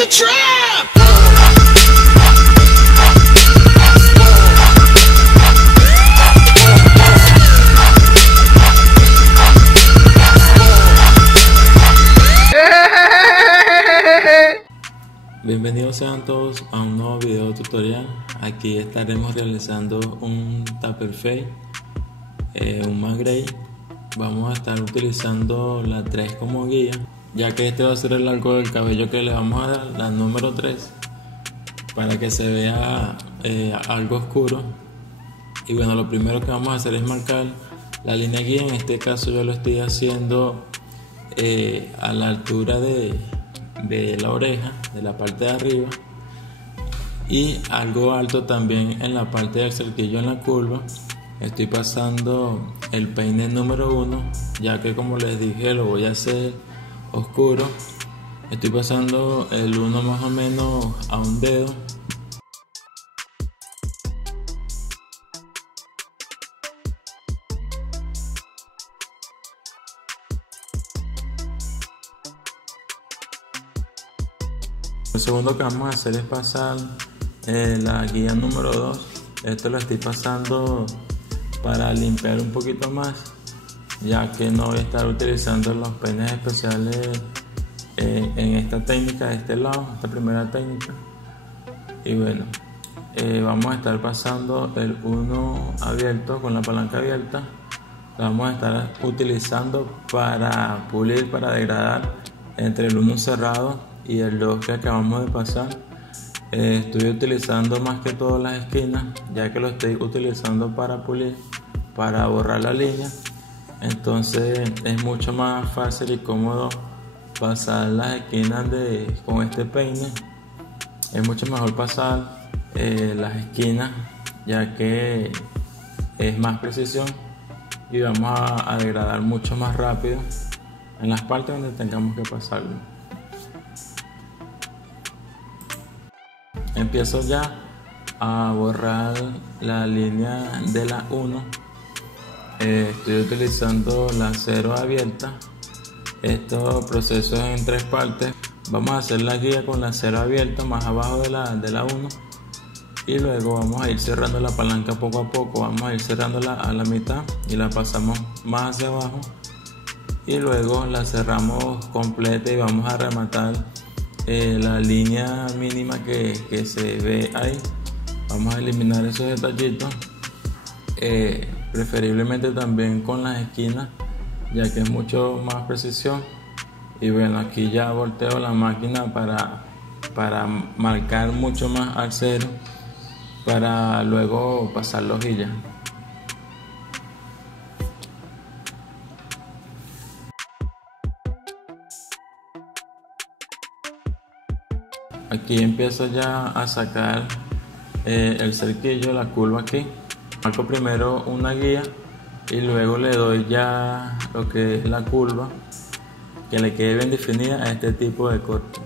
a trap. Bienvenidos sean todos a un nuevo video tutorial. Aquí estaremos realizando un taper fade, un Magrey. Vamos a estar utilizando la 3 como guía, ya que este va a ser el largo del cabello que le vamos a dar, la número 3, para que se vea algo oscuro. Y bueno, lo primero que vamos a hacer es marcar la línea guía. En este caso yo lo estoy haciendo a la altura de la oreja, de la parte de arriba, y algo alto también en la parte del cerquillo, en la curva. Estoy pasando el peine número 1, ya que como les dije lo voy a hacer oscuro. Estoy pasando el 1 más o menos a un dedo. Lo segundo que vamos a hacer es pasar la guía número 2. Esto lo estoy pasando para limpiar un poquito más, ya que no voy a estar utilizando los peines especiales en esta técnica de este lado, esta primera técnica. Y bueno, vamos a estar pasando el 1 abierto con la palanca abierta. Lo vamos a estar utilizando para pulir, para degradar entre el 1 cerrado y el 2 que acabamos de pasar. Estoy utilizando más que todo las esquinas, ya que lo estoy utilizando para pulir, para borrar la línea. Entonces es mucho más fácil y cómodo pasar las esquinas con este peine. Es mucho mejor pasar las esquinas, ya que es más precisión y vamos a degradar mucho más rápido en las partes donde tengamos que pasarlo. Empiezo ya a borrar la línea de la 1. Estoy utilizando la 0 abierta. Estos procesos en 3 partes. Vamos a hacer la guía con la 0 abierta más abajo de la 1, y luego vamos a ir cerrando la palanca poco a poco. Vamos a ir cerrándola a la mitad y la pasamos más hacia abajo, y luego la cerramos completa y vamos a rematar la línea mínima que se ve ahí. Vamos a eliminar esos detallitos, preferiblemente también con las esquinas, ya que es mucho más precisión. Y bueno, aquí ya volteo la máquina para marcar mucho más al cero, para luego pasar la hojilla. Aquí empiezo ya a sacar el cerquillo, la curva aquí. Marco primero una guía y luego le doy ya lo que es la curva, que le quede bien definida a este tipo de corte.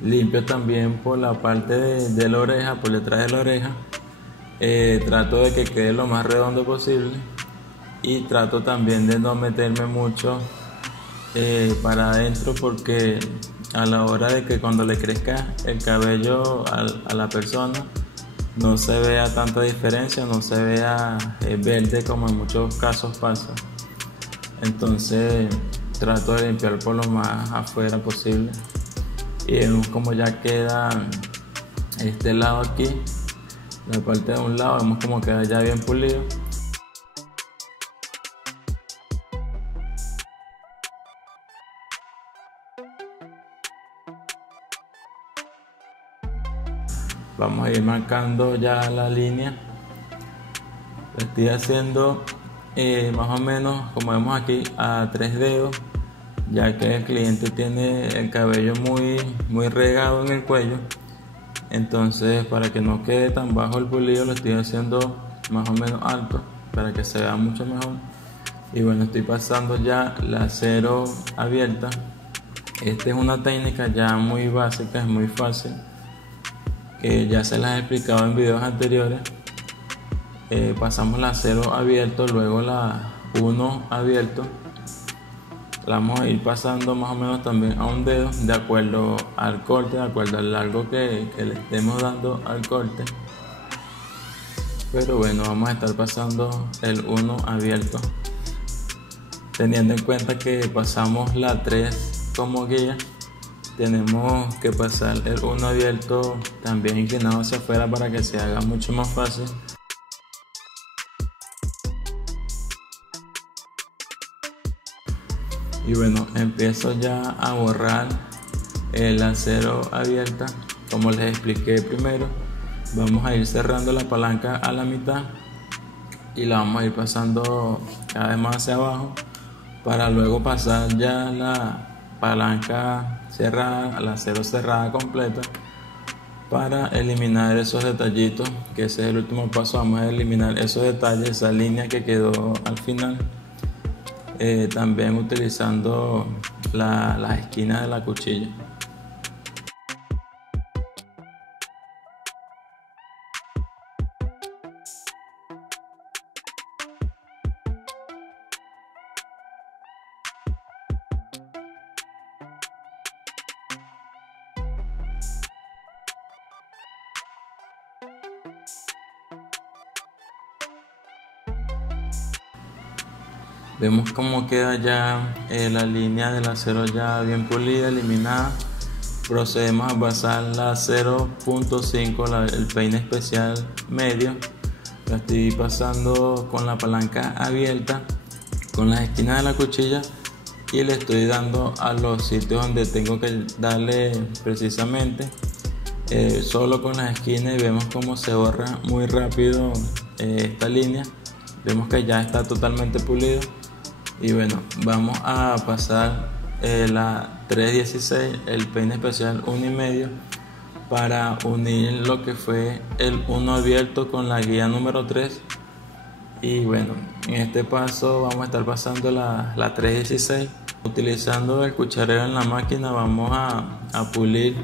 Limpio también por la parte de la oreja, por detrás de la oreja. Trato de que quede lo más redondo posible. Y trato también de no meterme mucho para adentro, porque a la hora de que cuando le crezca el cabello a la persona no se vea tanta diferencia, no se vea verde como en muchos casos pasa. Entonces trato de limpiar por lo más afuera posible. Y vemos como ya queda este lado aquí, la parte de un lado, vemos como queda ya bien pulido. Vamos a ir marcando ya la línea. Lo estoy haciendo más o menos, como vemos aquí, a 3 dedos, ya que el cliente tiene el cabello muy regado en el cuello. Entonces, para que no quede tan bajo el pulido, lo estoy haciendo más o menos alto, para que se vea mucho mejor. Y bueno, estoy pasando ya la 0 abierta. Esta es una técnica ya muy básica, es muy fácil, que ya se las he explicado en videos anteriores. pasamos la 0 abierto, luego la 1 abierto. La vamos a ir pasando más o menos también a un dedo de acuerdo al corte, de acuerdo al largo que le estemos dando al corte. Pero bueno, vamos a estar pasando el 1 abierto, teniendo en cuenta que pasamos la 3 como guía. Tenemos que pasar el 1 abierto también inclinado hacia afuera para que se haga mucho más fácil. Y bueno, empiezo ya a borrar la 0 abierta. Como les expliqué primero, vamos a ir cerrando la palanca a la mitad y la vamos a ir pasando cada vez más hacia abajo para luego pasar ya la palanca cerrada a la 0 cerrada completa para eliminar esos detallitos, que ese es el último paso. Vamos a eliminar esos detalles, esa línea que quedó al final. También utilizando las esquinas de la cuchilla. Vemos cómo queda ya la línea del acero ya bien pulida, eliminada. Procedemos a pasar la 0.5, el peine especial medio. Lo estoy pasando con la palanca abierta, con las esquinas de la cuchilla, y le estoy dando a los sitios donde tengo que darle precisamente, solo con las esquinas, y vemos cómo se borra muy rápido esta línea. Vemos que ya está totalmente pulido. Y bueno, vamos a pasar la 316, el peine especial 1,5, para unir lo que fue el 1 abierto con la guía número 3. Y bueno, en este paso vamos a estar pasando la 316. Utilizando el cucharero en la máquina vamos a pulir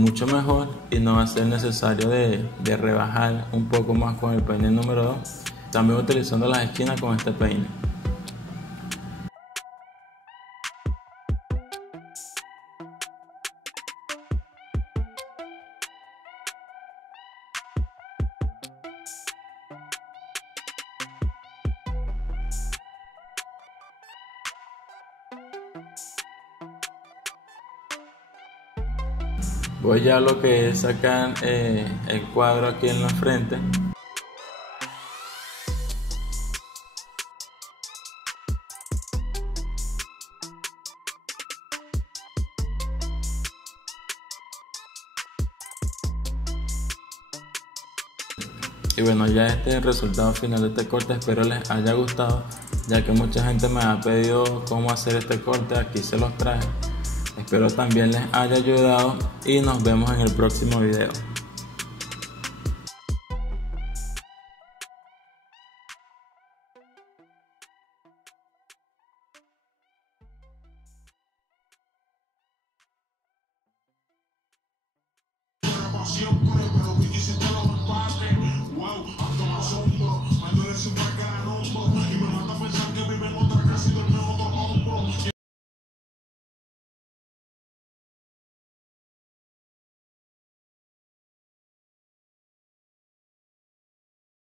mucho mejor, y no va a ser necesario de rebajar un poco más con el peine número 2. También utilizando las esquinas con este peine. Voy ya a lo que es sacar el cuadro aquí en la frente. Y bueno, ya este es el resultado final de este corte. Espero les haya gustado, ya que mucha gente me ha pedido cómo hacer este corte. Aquí se los traje. Espero también les haya ayudado, y nos vemos en el próximo video. Pasión pura, pero